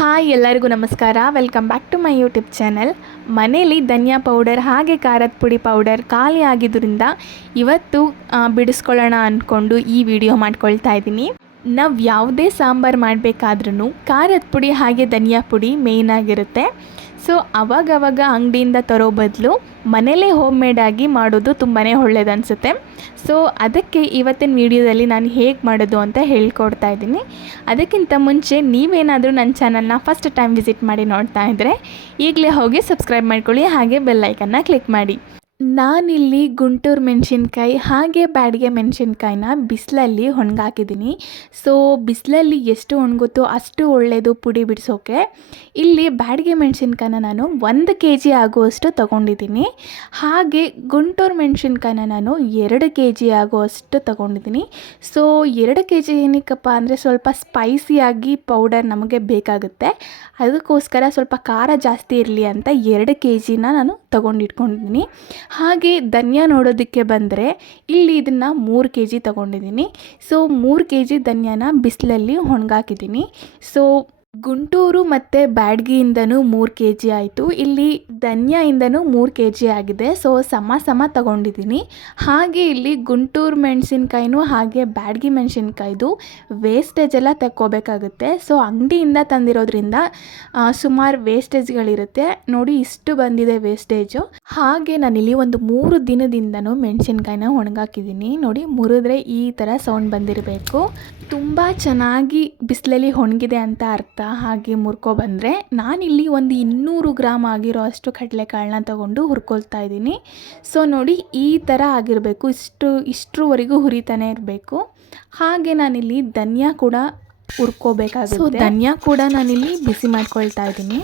Hi ಎಲ್ಲರಿಗೂ ನಮಸ್ಕಾರ. Welcome back to my YouTube channel ಮನೇಲಿ ಧನಿಯಾ ಪೌಡರ್ ಹಾಗೆ ಖಾರದ ಪುಡಿ ಪೌಡರ್ ಖಾಲಿ ಆಗಿದ್ದರಿಂದ ಇವತ್ತು ಬಿಡಿಸ್ಕೊಳ್ಳೋಣ ಅಂದ್ಕೊಂಡು ಈ ವಿಡಿಯೋ ಮಾಡ್ಕೊಳ್ತಾ ಇದ್ದೀನಿ. ನಾವು ಯಾವುದೇ ಸಾಂಬಾರು ಮಾಡಬೇಕಾದ್ರೂ ಖಾರದ ಪುಡಿ ಹಾಗೆ ಧನಿಯಾ ಪುಡಿ ಮೇಯ್ನ್ ಆಗಿರುತ್ತೆ. ಸೊ ಅವಾಗವಾಗ ಅಂಗಡಿಯಿಂದ ತರೋ ಬದಲು ಮನೇಲೇ ಹೋಮ್ ಮೇಡಾಗಿ ಮಾಡೋದು ತುಂಬಾ ಒಳ್ಳೇದನ್ಸುತ್ತೆ ಸೊ ಅದಕ್ಕೆ ಇವತ್ತಿನ ವಿಡಿಯೋದಲ್ಲಿ ನಾನು ಹೇಗೆ ಮಾಡೋದು ಅಂತ ಹೇಳ್ಕೊಡ್ತಾ ಇದ್ದೀನಿ. ಅದಕ್ಕಿಂತ ಮುಂಚೆ ನೀವೇನಾದರೂ ನನ್ನ ಚಾನಲ್ನ ಫಸ್ಟ್ ಟೈಮ್ ವಿಸಿಟ್ ಮಾಡಿ ನೋಡ್ತಾ ಇದ್ದರೆ ಈಗಲೇ ಹೋಗಿ ಸಬ್ಸ್ಕ್ರೈಬ್ ಮಾಡ್ಕೊಳ್ಳಿ, ಹಾಗೆ ಬೆಲ್ಲೈಕನ್ನ ಕ್ಲಿಕ್ ಮಾಡಿ. ನಾನಿಲ್ಲಿ ಗುಂಟೂರು ಮೆಣಸಿನ್ಕಾಯಿ ಹಾಗೆ ಬ್ಯಾಡಿಗೆ ಮೆಣಸಿನ್ಕಾಯಿನ ಬಿಸಿಲಲ್ಲಿ ಒಣಗಾಕಿದ್ದೀನಿ. ಸೊ ಬಿಸಿಲಲ್ಲಿ ಎಷ್ಟು ಒಣಗುತ್ತೋ ಅಷ್ಟು ಒಳ್ಳೆಯದು ಪುಡಿ ಬಿಡಿಸೋಕೆ. ಇಲ್ಲಿ ಬ್ಯಾಡಿಗೆ ಮೆಣಸಿನ್ಕಾಯಿನ ನಾನು ಒಂದು ಕೆ ಜಿ ಆಗುವಷ್ಟು ತೊಗೊಂಡಿದ್ದೀನಿ. ಹಾಗೆ ಗುಂಟೂರು ಮೆಣಸಿನ್ಕಾಯಿನ ನಾನು ಎರಡು ಕೆ ಜಿ ಆಗುವಷ್ಟು ತೊಗೊಂಡಿದ್ದೀನಿ. ಸೊ ಎರಡು ಕೆ ಜಿ ಏನಕ್ಕಪ್ಪ ಅಂದರೆ ಸ್ವಲ್ಪ ಸ್ಪೈಸಿಯಾಗಿ ಪೌಡರ್ ನಮಗೆ ಬೇಕಾಗುತ್ತೆ. ಅದಕ್ಕೋಸ್ಕರ ಸ್ವಲ್ಪ ಖಾರ ಜಾಸ್ತಿ ಇರಲಿ ಅಂತ ಎರಡು ಕೆ ಜಿನ ನಾನು ತೊಗೊಂಡಿಟ್ಕೊಂಡಿದ್ದೀನಿ. ಹಾಗೆ ಧನಿಯಾ ನೋಡೋದಕ್ಕೆ ಬಂದರೆ ಇಲ್ಲಿ ಇದನ್ನು ಮೂರು ಕೆ ಜಿ ತೊಗೊಂಡಿದ್ದೀನಿ. ಸೊ ಮೂರು ಕೆ ಜಿ ಧನಿಯಾನ ಬಿಸಿಲಲ್ಲಿ ಒಣಗಾಕಿದ್ದೀನಿ. ಸೊ ಗುಂಟೂರು ಮತ್ತು ಬ್ಯಾಡ್ಗಿಯಿಂದನೂ ಮೂರು ಕೆ ಜಿ ಆಯಿತು. ಇಲ್ಲಿ ಧನ್ಯಾಯಿಂದನೂ ಮೂರು ಕೆ ಜಿ ಆಗಿದೆ. ಸೊ ಸಮ ಸಮ ತಗೊಂಡಿದ್ದೀನಿ ಹಾಗೆ ಇಲ್ಲಿ ಗುಂಟೂರು ಮೆಣಸಿನ್ಕಾಯಿನೂ ಹಾಗೆ ಬ್ಯಾಡ್ಗಿ ಮೆಣಸಿನ್ಕಾಯ್ದು ವೇಸ್ಟೇಜ್ ಎಲ್ಲ ತಕ್ಕೋಬೇಕಾಗುತ್ತೆ. ಸೊ ಅಂಗಡಿಯಿಂದ ತಂದಿರೋದ್ರಿಂದ ಸುಮಾರು ವೇಸ್ಟೇಜ್ಗಳಿರುತ್ತೆ ನೋಡಿ, ಇಷ್ಟು ಬಂದಿದೆ ವೇಸ್ಟೇಜು ಹಾಗೆ ನಾನಿಲ್ಲಿ ಒಂದು ಮೂರು ದಿನದಿಂದನೂ ಮೆಣಸಿನ್ಕಾಯಿನ ಒಣಗಾಕಿದ್ದೀನಿ ನೋಡಿ, ಮುರಿದ್ರೆ ಈ ಥರ ಸೌಂಡ್ ಬಂದಿರಬೇಕು. ತುಂಬ ಚೆನ್ನಾಗಿ ಬಿಸಿಲಲ್ಲಿ ಒಣಗಿದೆ ಅಂತ ಅರ್ಥ. ಹಾಗೆ ಮುರ್ಕೊ ಬಂದರೆ ನಾನಿಲ್ಲಿ ಒಂದು ಇನ್ನೂರು ಗ್ರಾಮ್ ಆಗಿರೋ ಅಷ್ಟು ಕಡಲೆಕಾಳನ್ನ ತಗೊಂಡು ಹುರ್ಕೊಳ್ತಾ ಇದ್ದೀನಿ. ಸೊ ನೋಡಿ, ಈ ಥರ ಆಗಿರಬೇಕು. ಇಷ್ಟು, ಇಷ್ಟರವರೆಗೂ ಹುರಿತಾನೆ ಇರಬೇಕು. ಹಾಗೆ ನಾನಿಲ್ಲಿ ಧನಿಯಾ ಕೂಡ ಹುರ್ಕೋಬೇಕಾಗುತ್ತೆ. ಧನಿಯಾ ಕೂಡ ನಾನಿಲ್ಲಿ ಬಿಸಿ ಮಾಡ್ಕೊಳ್ತಾ ಇದ್ದೀನಿ.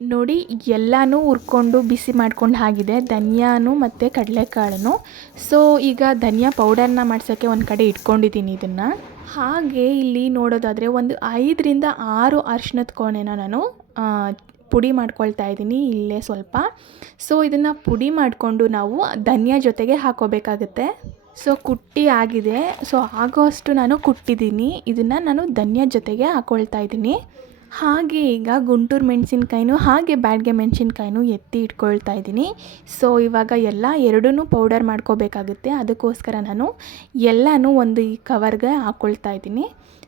ನೋಡಿ, ಎಲ್ಲನೂ ಹುರ್ಕೊಂಡು ಬಿಸಿ ಮಾಡ್ಕೊಂಡು ಆಗಿದೆ ಧನಿಯಾನು ಮತ್ತು ಕಡಲೆಕಾಳನ್ನು ಸೊ ಈಗ ಧನಿಯಾ ಪೌಡರ್ನ ಮಾಡ್ಸೋಕ್ಕೆ ಒಂದು ಕಡೆ ಇಟ್ಕೊಂಡಿದ್ದೀನಿ ಇದನ್ನು. ಹಾಗೆ ಇಲ್ಲಿ ನೋಡೋದಾದರೆ ಒಂದು ಐದರಿಂದ ಆರು ಅರ್ಶಿನದ ಕೋಣೆನ ನಾನು ಪುಡಿ ಮಾಡ್ಕೊಳ್ತಾ ಇದ್ದೀನಿ ಇಲ್ಲೇ ಸ್ವಲ್ಪ. ಸೊ ಇದನ್ನು ಪುಡಿ ಮಾಡಿಕೊಂಡು ನಾವು ಧನಿಯಾ ಜೊತೆಗೆ ಹಾಕೋಬೇಕಾಗುತ್ತೆ. ಸೊ ಕುಟ್ಟಿ ಆಗಿದೆ. ಸೊ ಆಗೋ ಅಷ್ಟು ನಾನು ಕುಟ್ಟಿದ್ದೀನಿ. ಇದನ್ನು ನಾನು ಧನಿಯಾ ಜೊತೆಗೆ ಹಾಕೊಳ್ತಾ ಇದ್ದೀನಿ. ಹಾಗೆ ಈಗ ಗುಂಟೂರು ಮೆಣಸಿನ್ಕಾಯಿನೂ ಹಾಗೆ ಬ್ಯಾಡ್ಗೆ ಮೆಣಸಿನ್ಕಾಯಿನೂ ಎತ್ತಿ ಇಟ್ಕೊಳ್ತಾ ಇದ್ದೀನಿ. ಸೊ ಇವಾಗ ಎಲ್ಲ ಎರಡೂ ಪೌಡರ್ ಮಾಡ್ಕೋಬೇಕಾಗುತ್ತೆ. ಅದಕ್ಕೋಸ್ಕರ ನಾನು ಎಲ್ಲನೂ ಒಂದು ಈ ಕವರ್ಗೆ ಹಾಕ್ಕೊಳ್ತಾ ಇದ್ದೀನಿ.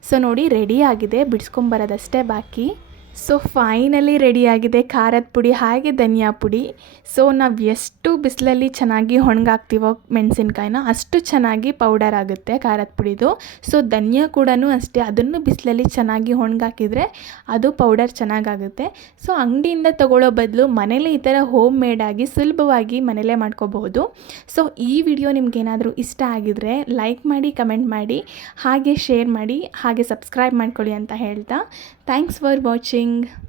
ಸೊ ನೋಡಿ ರೆಡಿ ಆಗಿದೆ. ಬಿಡಿಸ್ಕೊಂಬರೋದಷ್ಟೇ ಬಾಕಿ. ಸೊ ಫೈನಲಿ ರೆಡಿಯಾಗಿದೆ ಖಾರದ ಪುಡಿ, ಹಾಗೆ ಧನಿಯಾ ಪುಡಿ. ಸೊ ನಾವು ಎಷ್ಟು ಬಿಸಿಲಲ್ಲಿ ಚೆನ್ನಾಗಿ ಒಣಗಾಕ್ತೀವೋ ಮೆಣಸಿನ್ಕಾಯಿನ ಅಷ್ಟು ಚೆನ್ನಾಗಿ ಪೌಡರ್ ಆಗುತ್ತೆ ಖಾರದ ಪುಡಿದು. ಸೊ ಧನಿಯಾ ಕೂಡ ಅಷ್ಟೇ, ಅದನ್ನು ಬಿಸಿಲಲ್ಲಿ ಚೆನ್ನಾಗಿ ಒಣಗಾಕಿದರೆ ಅದು ಪೌಡರ್ ಚೆನ್ನಾಗಾಗುತ್ತೆ. ಸೊ ಅಂಗಡಿಯಿಂದ ತಗೊಳ್ಳೋ ಬದಲು ಮನೇಲಿ ಈ ಥರ ಹೋಮ್ ಮೇಡಾಗಿ ಸುಲಭವಾಗಿ ಮನೇಲೇ ಮಾಡ್ಕೋಬಹುದು ಸೊ ಈ ವಿಡಿಯೋ ನಿಮಗೇನಾದರೂ ಇಷ್ಟ ಆಗಿದರೆ ಲೈಕ್ ಮಾಡಿ ಕಮೆಂಟ್ ಮಾಡಿ, ಹಾಗೆ ಶೇರ್ ಮಾಡಿ, ಹಾಗೆ ಸಬ್ಸ್ಕ್ರೈಬ್ ಮಾಡ್ಕೊಳ್ಳಿ ಅಂತ ಹೇಳ್ತಾ. Thanks for watching watching.